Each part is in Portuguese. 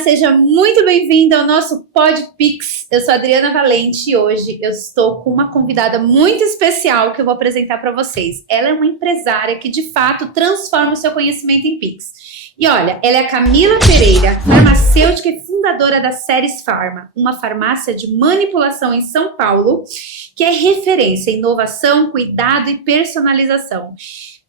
seja muito bem-vinda ao nosso PodPix. Eu sou a Adriana Valente e hoje eu estou com uma convidada muito especial que eu vou apresentar para vocês. Ela é uma empresária que, de fato, transforma o seu conhecimento em Pix. E olha, ela é a Camila Pereira, farmacêutica e fundadora da Seres Pharma, uma farmácia de manipulação em São Paulo, que é referência em inovação, cuidado e personalização.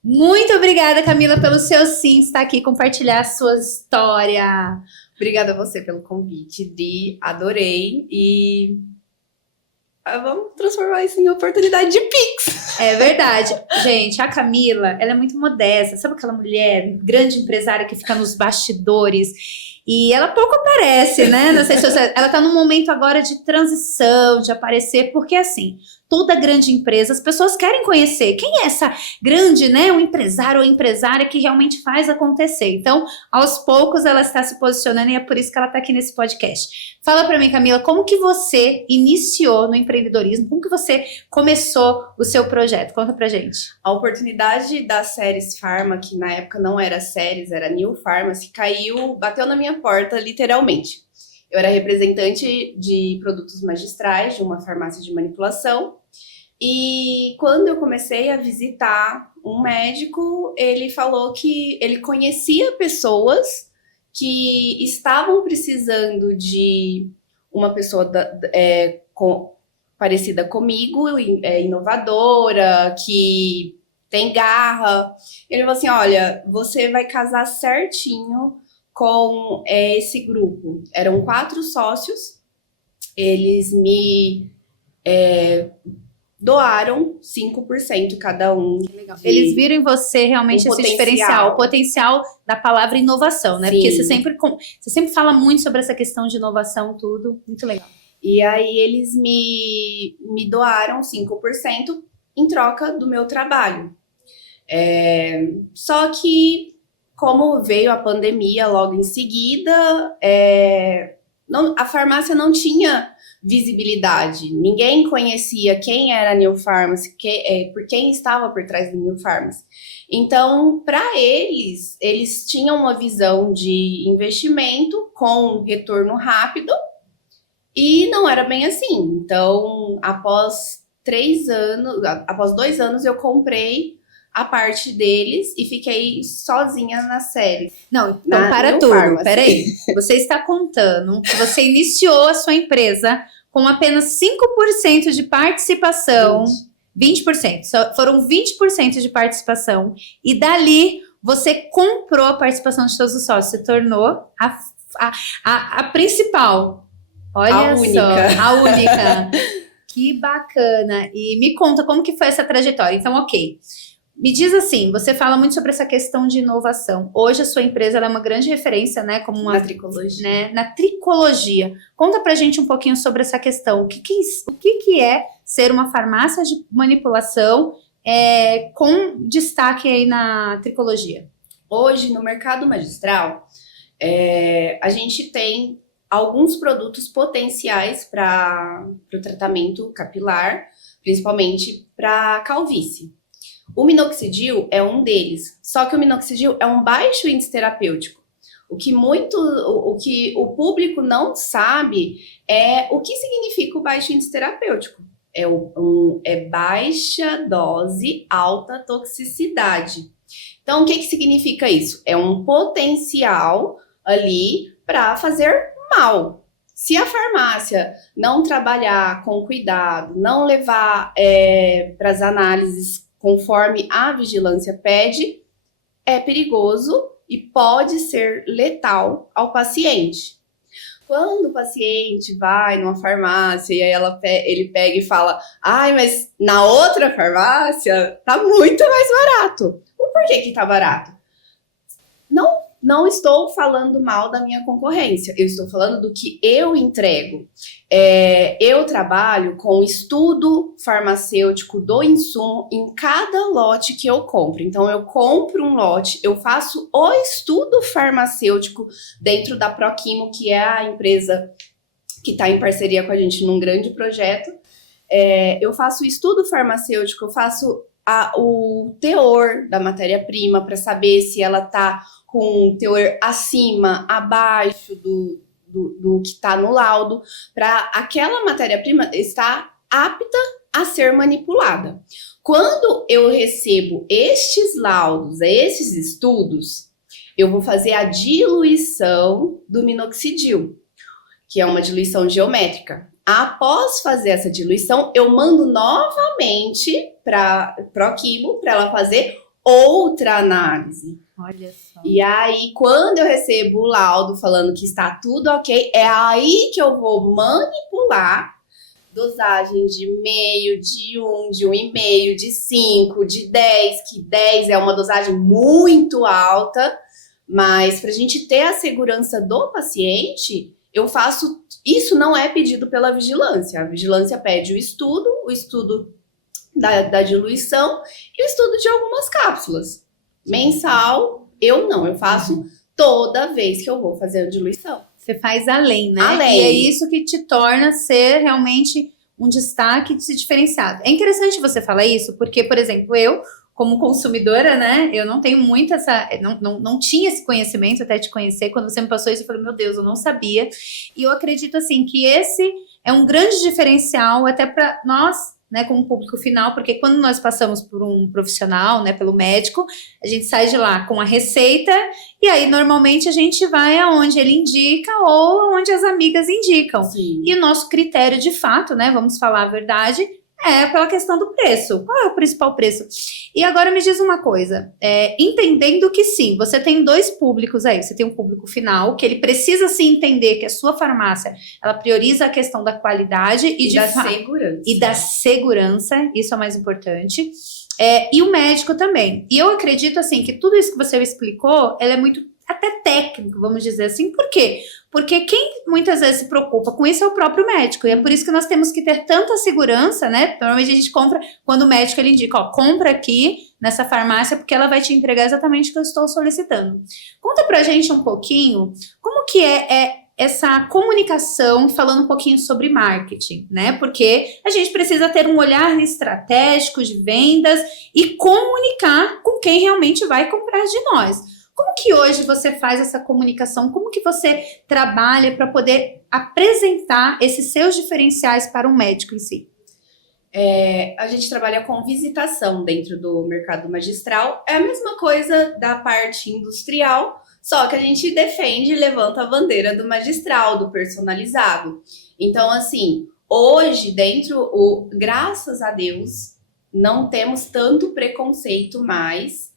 Muito obrigada, Camila, pelo seu sim estar aqui compartilhar a sua história. Obrigada a você pelo convite, Dri, adorei e vamos transformar isso em oportunidade de Pix. É verdade. Gente, a Camila, ela é muito modesta. Sabe aquela mulher, grande empresária que fica nos bastidores e ela pouco aparece, né? Não sei se você... Ela tá num momento agora de transição, de aparecer, porque assim, toda grande empresa, as pessoas querem conhecer quem é essa grande, né, um empresário ou empresária que realmente faz acontecer. Então, aos poucos ela está se posicionando e é por isso que ela está aqui nesse podcast. Fala para mim, Camila, como que você iniciou no empreendedorismo? Como que você começou o seu projeto? Conta pra gente. A oportunidade da Seres Pharma, que na época não era Seres, era New Pharmacy, bateu na minha porta, literalmente. Eu era representante de produtos magistrais de uma farmácia de manipulação. E quando eu comecei a visitar um médico, ele falou que ele conhecia pessoas que estavam precisando de uma pessoa parecida comigo, inovadora, que tem garra. Ele falou assim, olha, você vai casar certinho com esse grupo. Eram 4 sócios, eles me doaram 5% cada um. Eles viram em você realmente esse diferencial, o potencial da palavra inovação, né? Sim. Porque você sempre fala muito sobre essa questão de inovação, tudo, muito legal. E aí eles me doaram 5% em troca do meu trabalho. Só que, como veio a pandemia logo em seguida, a farmácia não tinha visibilidade. Ninguém conhecia quem era a New Pharmacy, por quem estava por trás da New Pharmacy. Então, para eles tinham uma visão de investimento com retorno rápido e não era bem assim. Então, após 2 anos, eu comprei a parte deles e fiquei sozinha na série. Não, então para tudo, peraí. Você está contando que você iniciou a sua empresa com apenas 5% de participação, 20%, foram 20% de participação, e dali você comprou a participação de todos os sócios, se tornou a principal. Olha só, a única. Que bacana. E me conta como que foi essa trajetória. Então, ok. Me diz assim, você fala muito sobre essa questão de inovação. Hoje a sua empresa ela é uma grande referência, né? Como na tricologia. Né, na tricologia. Conta pra gente um pouquinho sobre essa questão. O que é ser uma farmácia de manipulação com destaque aí na tricologia? Hoje, no mercado magistral, a gente tem alguns produtos potenciais para o tratamento capilar, principalmente para calvície. O minoxidil é um deles, só que o minoxidil é um baixo índice terapêutico. O que o público não sabe é o que significa o baixo índice terapêutico. É baixa dose, alta toxicidade. Então, o que significa isso? É um potencial ali para fazer mal. Se a farmácia não trabalhar com cuidado, não levar para as análises conforme a vigilância pede, é perigoso e pode ser letal ao paciente. Quando o paciente vai numa farmácia e aí ele pega e fala, mas na outra farmácia tá muito mais barato. Por que tá barato? Não estou falando mal da minha concorrência, eu estou falando do que eu entrego. Eu trabalho com estudo farmacêutico do insumo em cada lote que eu compro. Então, eu compro um lote, eu faço o estudo farmacêutico dentro da Proquimo, que é a empresa que está em parceria com a gente num grande projeto. Eu faço o estudo farmacêutico, eu faço o teor da matéria-prima para saber se ela está com teor acima, abaixo do que está no laudo, para aquela matéria-prima estar apta a ser manipulada. Quando eu recebo estes laudos, esses estudos, eu vou fazer a diluição do minoxidil, que é uma diluição geométrica. Após fazer essa diluição, eu mando novamente para a Proquimo para ela fazer outra análise. Olha só. E aí, quando eu recebo o laudo falando que está tudo ok, é aí que eu vou manipular dosagem de meio, de 1, de 1,5, de 5, de 10, que 10 é uma dosagem muito alta, mas para a gente ter a segurança do paciente, eu faço. Isso não é pedido pela vigilância. A vigilância pede o estudo da diluição e o estudo de algumas cápsulas. Mensal, eu não, eu faço toda vez que eu vou fazer a diluição. Você faz além, né? Além. E é isso que te torna ser realmente um destaque de se diferenciado. É interessante você falar isso, porque, por exemplo, eu, como consumidora, né, eu não tenho muito essa... Não tinha esse conhecimento até te conhecer. Quando você me passou isso, eu falei, meu Deus, eu não sabia. E eu acredito, assim, que esse é um grande diferencial até para nós, né, como público final, porque quando nós passamos por um profissional, né, pelo médico, a gente sai de lá com a receita e aí normalmente a gente vai aonde ele indica ou onde as amigas indicam. Sim. E o nosso critério de fato, né, vamos falar a verdade, é pela questão do preço. Qual é o principal preço? E agora me diz uma coisa, entendendo que sim, você tem dois públicos aí, você tem um público final, que ele precisa sim entender que a sua farmácia, ela prioriza a questão da qualidade e da segurança. E da segurança, isso é o mais importante. E o médico também. E eu acredito, assim, que tudo isso que você explicou, ela é muito até técnico, vamos dizer assim. Por quê? Porque quem muitas vezes se preocupa com isso é o próprio médico. E é por isso que nós temos que ter tanta segurança, né? Normalmente a gente compra, quando o médico ele indica, ó, compra aqui nessa farmácia, porque ela vai te entregar exatamente o que eu estou solicitando. Conta pra gente um pouquinho como que é essa comunicação, falando um pouquinho sobre marketing, né? Porque a gente precisa ter um olhar estratégico de vendas e comunicar com quem realmente vai comprar de nós. Como que hoje você faz essa comunicação? Como que você trabalha para poder apresentar esses seus diferenciais para o médico em si? A gente trabalha com visitação dentro do mercado magistral. É a mesma coisa da parte industrial, só que a gente defende e levanta a bandeira do magistral, do personalizado. Então, assim, hoje, graças a Deus, não temos tanto preconceito mais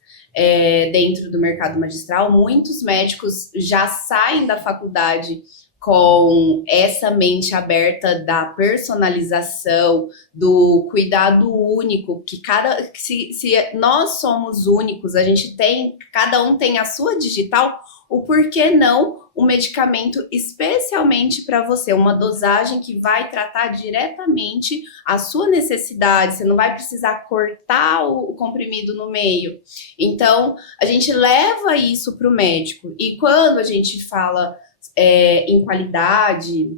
dentro do mercado magistral. Muitos médicos já saem da faculdade com essa mente aberta da personalização, do cuidado único, que se nós somos únicos, cada um tem a sua digital, o porquê não um medicamento especialmente para você, uma dosagem que vai tratar diretamente a sua necessidade, você não vai precisar cortar o comprimido no meio. Então, a gente leva isso para o médico, e quando a gente fala em qualidade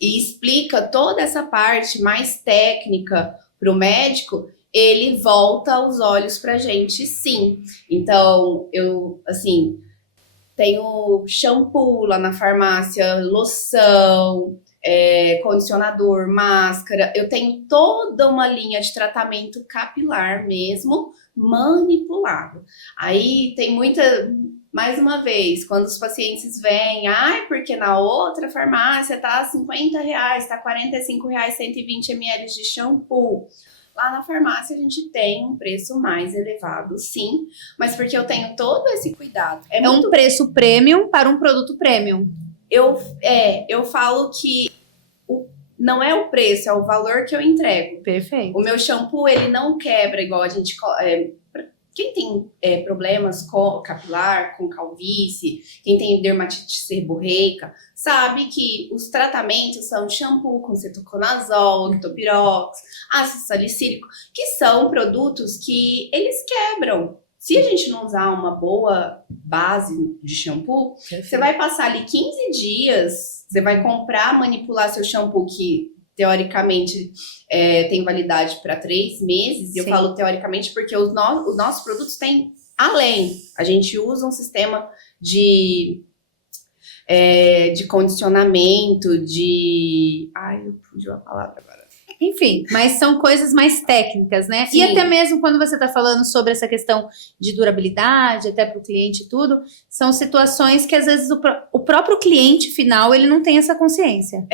e explica toda essa parte mais técnica para o médico, ele volta os olhos para a gente, sim. Então, eu, assim, tenho shampoo lá na farmácia, loção, condicionador, máscara. Eu tenho toda uma linha de tratamento capilar mesmo, manipulado. Aí tem mais uma vez, quando os pacientes vêm, porque na outra farmácia tá R$50, tá R$45, 120 ml de shampoo. Lá na farmácia a gente tem um preço mais elevado, sim, mas porque eu tenho todo esse cuidado. É um preço premium para um produto premium. Eu falo que não é o preço, é o valor que eu entrego. Perfeito. O meu shampoo, ele não quebra igual a gente... Quem tem problemas com capilar, com calvície, quem tem dermatite seborreica, sabe que os tratamentos são shampoo com cetoconazol, octopirox, ácido salicílico, que são produtos que eles quebram. Se a gente não usar uma boa base de shampoo, você vai passar ali 15 dias, você vai comprar, manipular seu shampoo que teoricamente tem validade para 3 meses. E eu falo teoricamente porque os nossos produtos têm além. A gente usa um sistema de condicionamento, de... Ai, eu fugiu a palavra agora. Enfim, mas são coisas mais técnicas, né? Sim. E até mesmo quando você está falando sobre essa questão de durabilidade, até para o cliente e tudo, são situações que às vezes o próprio cliente final, ele não tem essa consciência.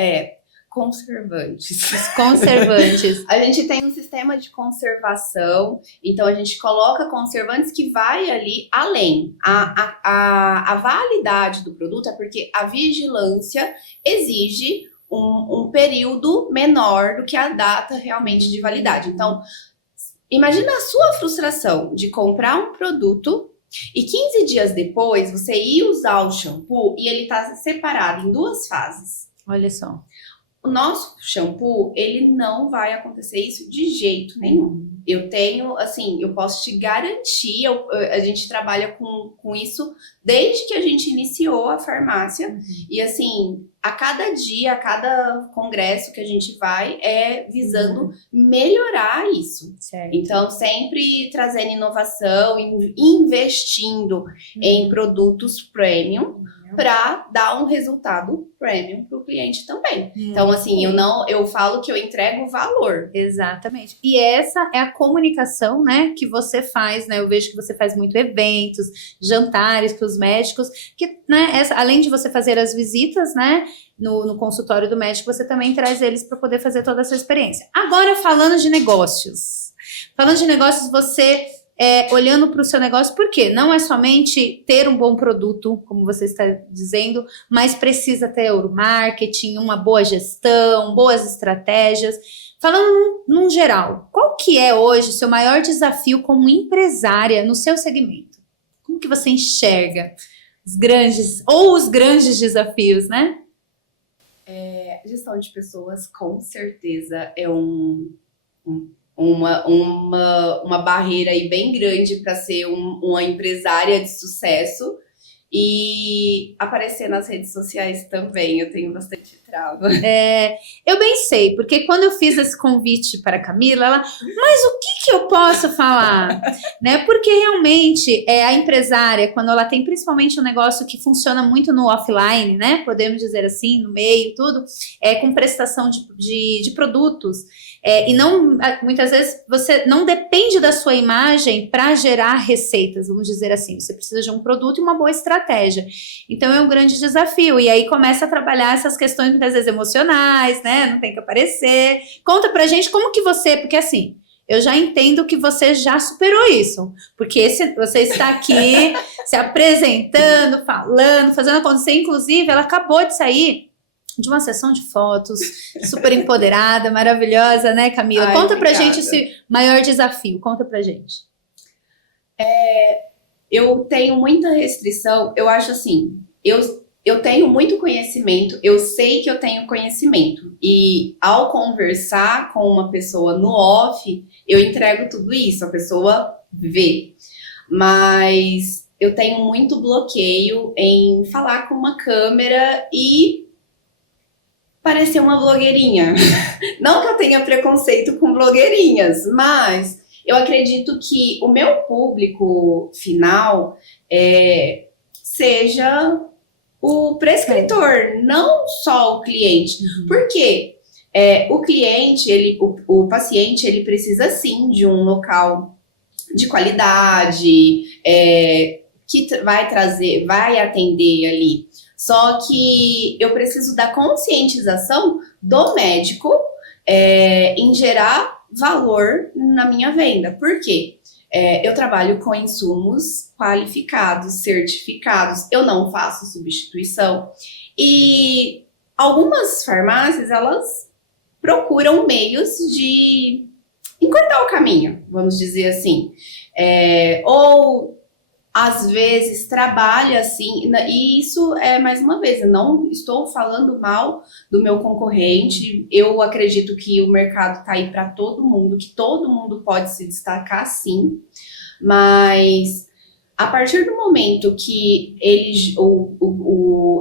Conservantes. Os conservantes. A gente tem um sistema de conservação, então a gente coloca conservantes que vai ali além. A validade do produto é porque a vigilância exige um período menor do que a data realmente de validade. Então, imagina a sua frustração de comprar um produto e 15 dias depois você ir usar o shampoo e ele tá separado em 2 fases. Olha só. O nosso shampoo, ele não vai acontecer isso de jeito nenhum. Eu tenho, assim, eu posso te garantir, a gente trabalha com isso desde que a gente iniciou a farmácia. E, assim, a cada dia, a cada congresso que a gente vai, é visando melhorar isso. Certo. Então, sempre trazendo inovação, investindo em produtos premium, para dar um resultado premium para o cliente também. Então, assim, eu falo que eu entrego valor. Exatamente. E essa é a comunicação, né, que você faz, né? Eu vejo que você faz muito eventos, jantares para os médicos, que, né, além de você fazer as visitas, né, no consultório do médico, você também traz eles para poder fazer toda essa experiência. Agora, falando de negócios. Falando de negócios, você... olhando para o seu negócio, porque não é somente ter um bom produto, como você está dizendo, mas precisa ter o marketing, uma boa gestão, boas estratégias. Falando num geral, qual que é hoje o seu maior desafio como empresária no seu segmento? Como que você enxerga os grandes desafios, né? Gestão de pessoas, com certeza, é uma barreira aí bem grande para ser uma empresária de sucesso, e aparecer nas redes sociais também, eu tenho bastante trava. Eu bem sei, porque quando eu fiz esse convite para a Camila, ela, mas o que eu posso falar? Né? Porque realmente a empresária, quando ela tem principalmente um negócio que funciona muito no offline, né? Podemos dizer assim, no meio, tudo, com prestação de produtos. E não, muitas vezes você não depende da sua imagem para gerar receitas, vamos dizer assim. Você precisa de um produto e uma boa estratégia. Então é um grande desafio. E aí começa a trabalhar essas questões muitas vezes emocionais, né? Não tem que aparecer. Conta pra gente como que você, porque assim, eu já entendo que você já superou isso. Porque você está aqui se apresentando, falando, fazendo acontecer. Inclusive, ela acabou de sair de uma sessão de fotos, super empoderada, maravilhosa, né, Camila? Ai, conta obrigada. pra gente esse maior desafio, conta pra gente. Eu tenho muita restrição, eu acho assim, eu tenho muito conhecimento, eu sei que eu tenho conhecimento, e ao conversar com uma pessoa no off, eu entrego tudo isso, a pessoa vê, mas eu tenho muito bloqueio em falar com uma câmera e parecer uma blogueirinha. Não que eu tenha preconceito com blogueirinhas, mas eu acredito que o meu público final seja o prescritor, não só o cliente. Porque o cliente, o paciente, ele precisa sim de um local de qualidade, que vai atender ali. Só que eu preciso da conscientização do médico em gerar valor na minha venda. Por quê? Eu trabalho com insumos qualificados, certificados, eu não faço substituição. E algumas farmácias, elas procuram meios de encurtar o caminho, vamos dizer assim. Ou às vezes trabalha assim, e isso mais uma vez, eu não estou falando mal do meu concorrente, eu acredito que o mercado está aí para todo mundo, que todo mundo pode se destacar sim, mas a partir do momento que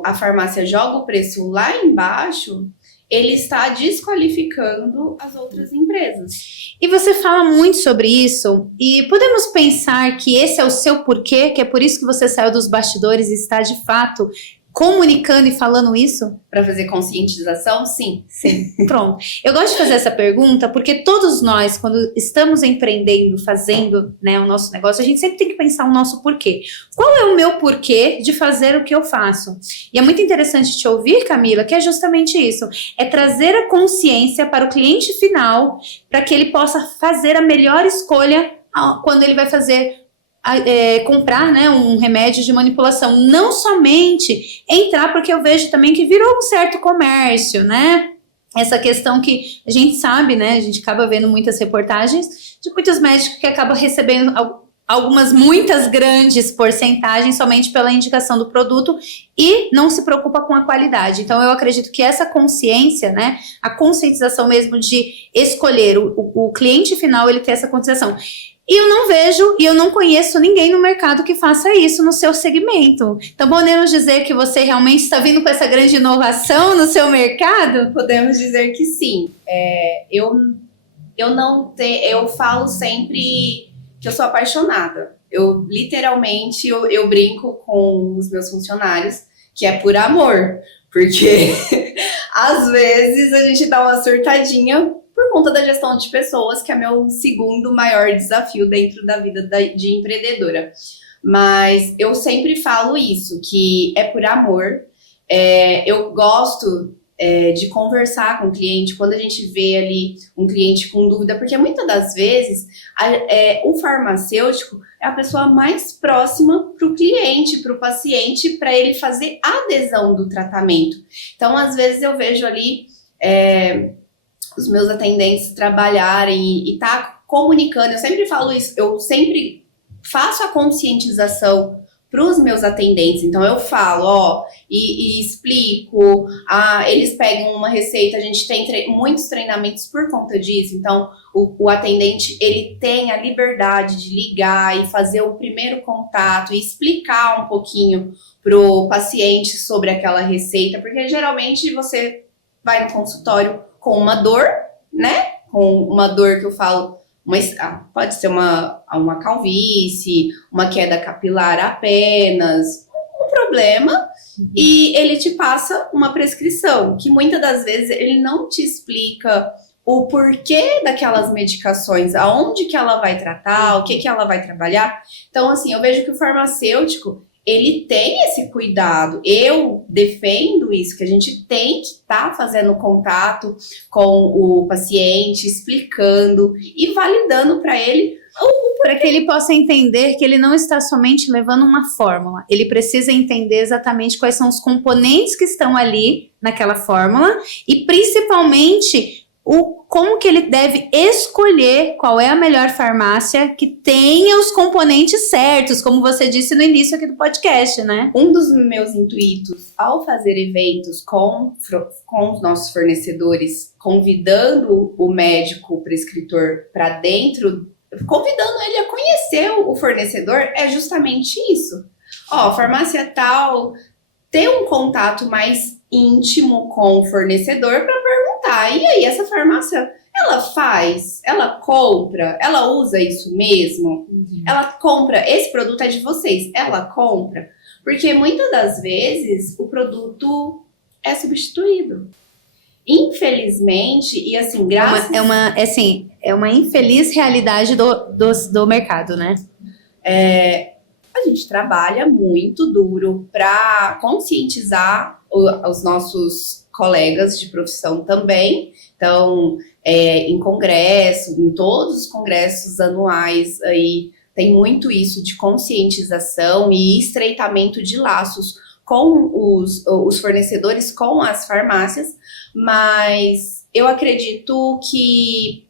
a farmácia joga o preço lá embaixo, ele está desqualificando as outras empresas. E você fala muito sobre isso, e podemos pensar que esse é o seu porquê, que é por isso que você saiu dos bastidores e está de fato comunicando e falando isso? Para fazer conscientização, sim. Sim. Pronto. Eu gosto de fazer essa pergunta porque todos nós, quando estamos empreendendo, fazendo, né, o nosso negócio, a gente sempre tem que pensar o nosso porquê. Qual é o meu porquê de fazer o que eu faço? E é muito interessante te ouvir, Camila, que é justamente isso. É trazer a consciência para o cliente final, para que ele possa fazer a melhor escolha quando ele vai fazer comprar, né, um remédio de manipulação, não somente entrar, porque eu vejo também que virou um certo comércio, né, essa questão que a gente sabe, né, a gente acaba vendo muitas reportagens de muitos médicos que acabam recebendo muitas grandes porcentagens somente pela indicação do produto e não se preocupa com a qualidade. Então eu acredito que essa consciência, né, a conscientização mesmo de escolher o cliente final, ele ter essa conscientização. E eu não vejo e eu não conheço ninguém no mercado que faça isso no seu segmento. Então, podemos dizer que você realmente está vindo com essa grande inovação no seu mercado? Podemos dizer que sim. Eu falo sempre que eu sou apaixonada. Eu, literalmente, eu brinco com os meus funcionários que é por amor. Porque, às vezes, a gente dá uma surtadinha por conta da gestão de pessoas, que é meu segundo maior desafio dentro da vida de empreendedora. Mas eu sempre falo isso, que é por amor. Eu gosto de conversar com o cliente, quando a gente vê ali um cliente com dúvida, porque muitas das vezes o farmacêutico é a pessoa mais próxima para o cliente, para o paciente, para ele fazer a adesão do tratamento. Então, às vezes eu vejo ali os meus atendentes trabalharem e tá comunicando, eu sempre falo isso, eu sempre faço a conscientização para os meus atendentes, então eu falo, e explico, eles pegam uma receita, a gente tem muitos treinamentos por conta disso, então o atendente, ele tem a liberdade de ligar e fazer o primeiro contato e explicar um pouquinho pro paciente sobre aquela receita, porque geralmente você vai no consultório com uma dor, né? Com uma dor que eu falo, pode ser uma calvície, uma queda capilar apenas, um problema, e ele te passa uma prescrição, que muitas das vezes ele não te explica o porquê daquelas medicações, aonde que ela vai tratar, o que ela vai trabalhar. Então, assim, eu vejo que o farmacêutico, ele tem esse cuidado. Eu defendo isso, que a gente tem que estar fazendo contato com o paciente, explicando e validando para ele. Para que ele possa entender que ele não está somente levando uma fórmula. Ele precisa entender exatamente quais são os componentes que estão ali naquela fórmula e principalmente como que ele deve escolher qual é a melhor farmácia que tenha os componentes certos, como você disse no início aqui do podcast, né? Um dos meus intuitos ao fazer eventos com os nossos fornecedores, convidando o médico prescritor para dentro, convidando ele a conhecer o fornecedor, é justamente isso. Farmácia tal, ter um contato mais íntimo com o fornecedor para perguntar, e aí, essa farmácia, ela compra, ela usa isso mesmo? Ela compra, esse produto é de vocês, ela compra? Porque muitas das vezes o produto é substituído. Infelizmente, e assim, graças... É uma infeliz realidade do mercado, né? A gente trabalha muito duro para conscientizar os nossos colegas de profissão também. Então, em congresso, em todos os congressos anuais, aí tem muito isso de conscientização e estreitamento de laços com os fornecedores, com as farmácias, mas eu acredito que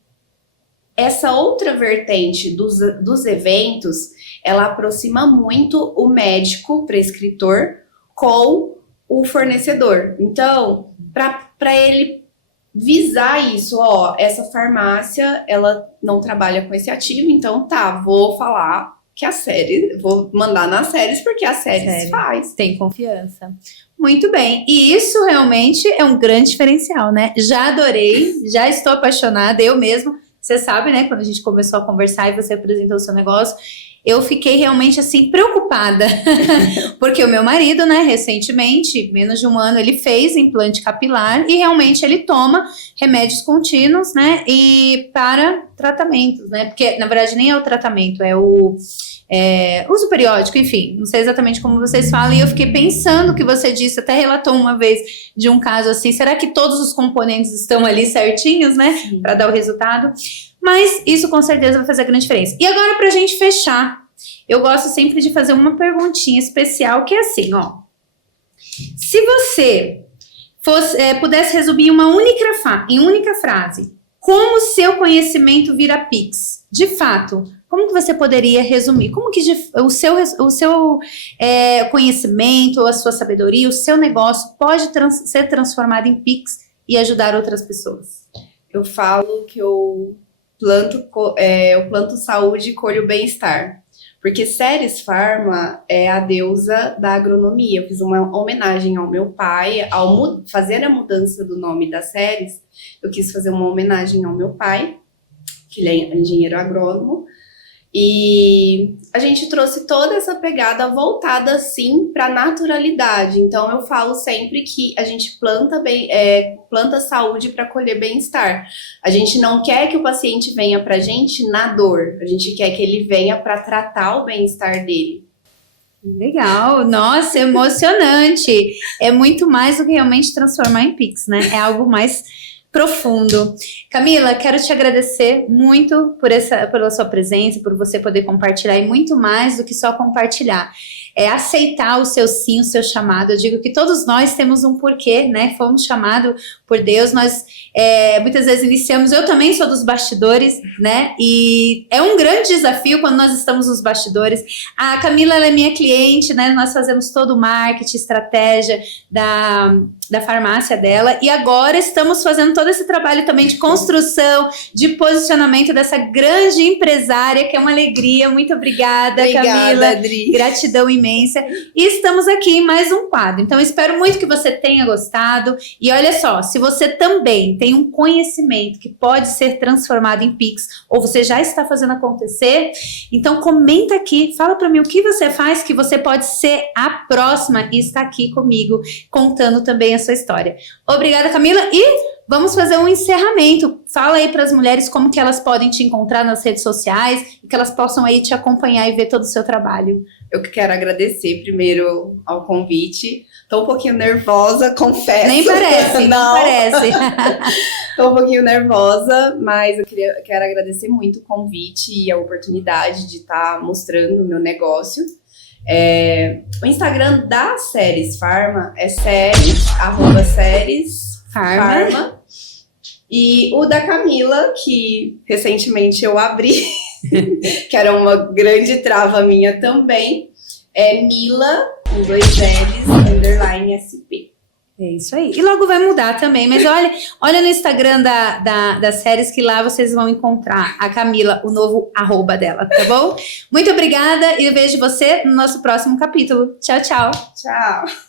essa outra vertente dos eventos, ela aproxima muito o médico prescritor com o fornecedor. Então, para ele visar isso, essa farmácia, ela não trabalha com esse ativo, então vou falar que a série, vou mandar nas séries porque a série faz. Tem confiança. Muito bem. E isso realmente é um grande diferencial, né? Já adorei, já estou apaixonada, eu mesma. Você sabe, né? Quando a gente começou a conversar e você apresentou o seu negócio, eu fiquei realmente, assim, preocupada. Porque o meu marido, né, recentemente, menos de um ano, ele fez implante capilar e realmente ele toma remédios contínuos, né? E para tratamentos, né? Porque, na verdade, nem é o tratamento, é o... uso periódico, enfim, não sei exatamente como vocês falam, e eu fiquei pensando o que você disse, até relatou uma vez de um caso assim, será que todos os componentes estão ali certinhos, né, para dar o resultado? Mas isso com certeza vai fazer a grande diferença. E agora, pra gente fechar, eu gosto sempre de fazer uma perguntinha especial, que é assim, ó, se você pudesse resumir em uma única frase, como o seu conhecimento vira Pix, de fato, como que você poderia resumir? Como que o seu conhecimento, a sua sabedoria, o seu negócio pode ser transformado em Pix e ajudar outras pessoas? Eu falo que eu planto saúde e colho bem-estar. Porque Ceres Pharma é a deusa da agronomia. Eu fiz uma homenagem ao meu pai. Ao fazer a mudança do nome da Ceres, eu quis fazer uma homenagem ao meu pai, que ele é engenheiro agrônomo. E a gente trouxe toda essa pegada voltada, sim, para a naturalidade. Então, eu falo sempre que a gente planta saúde para colher bem-estar. A gente não quer que o paciente venha para a gente na dor. A gente quer que ele venha para tratar o bem-estar dele. Legal, nossa, emocionante. É muito mais do que realmente transformar em Pix, né? É algo mais profundo. Camila, quero te agradecer muito pela sua presença, por você poder compartilhar, e muito mais do que só compartilhar. Aceitar o seu sim, o seu chamado. Eu digo que todos nós temos um porquê, né? Fomos chamados por Deus, nós muitas vezes iniciamos, eu também sou dos bastidores, né? E é um grande desafio quando nós estamos nos bastidores. A Camila, ela é minha cliente, né? Nós fazemos todo o marketing, estratégia da farmácia dela, e agora estamos fazendo todo esse trabalho também de construção, de posicionamento dessa grande empresária, que é uma alegria. Muito obrigada, Camila. Adri. Gratidão imensa. E estamos aqui em mais um quadro. Então, espero muito que você tenha gostado. E olha só, se você também tem um conhecimento que pode ser transformado em Pix, ou você já está fazendo acontecer, então comenta aqui, fala para mim o que você faz, que você pode ser a próxima e estar aqui comigo, contando também a sua história. Obrigada, Camila. E vamos fazer um encerramento. Fala aí para as mulheres como que elas podem te encontrar nas redes sociais e que elas possam aí te acompanhar e ver todo o seu trabalho. Eu quero agradecer primeiro ao convite. Tô um pouquinho nervosa, confesso. Nem parece, não parece. Tô um pouquinho nervosa, mas eu quero agradecer muito o convite e a oportunidade de estar mostrando o meu negócio. O Instagram da Ceres Pharma é @Ceres Pharma. E o da Camila, que recentemente eu abri, que era uma grande trava minha também, é Mila, com 2 L's, _SP. É isso aí. E logo vai mudar também, mas olha no Instagram da Ceres, que lá vocês vão encontrar a Camila, o novo @ dela, tá bom? Muito obrigada e eu vejo você no nosso próximo capítulo. Tchau, tchau. Tchau.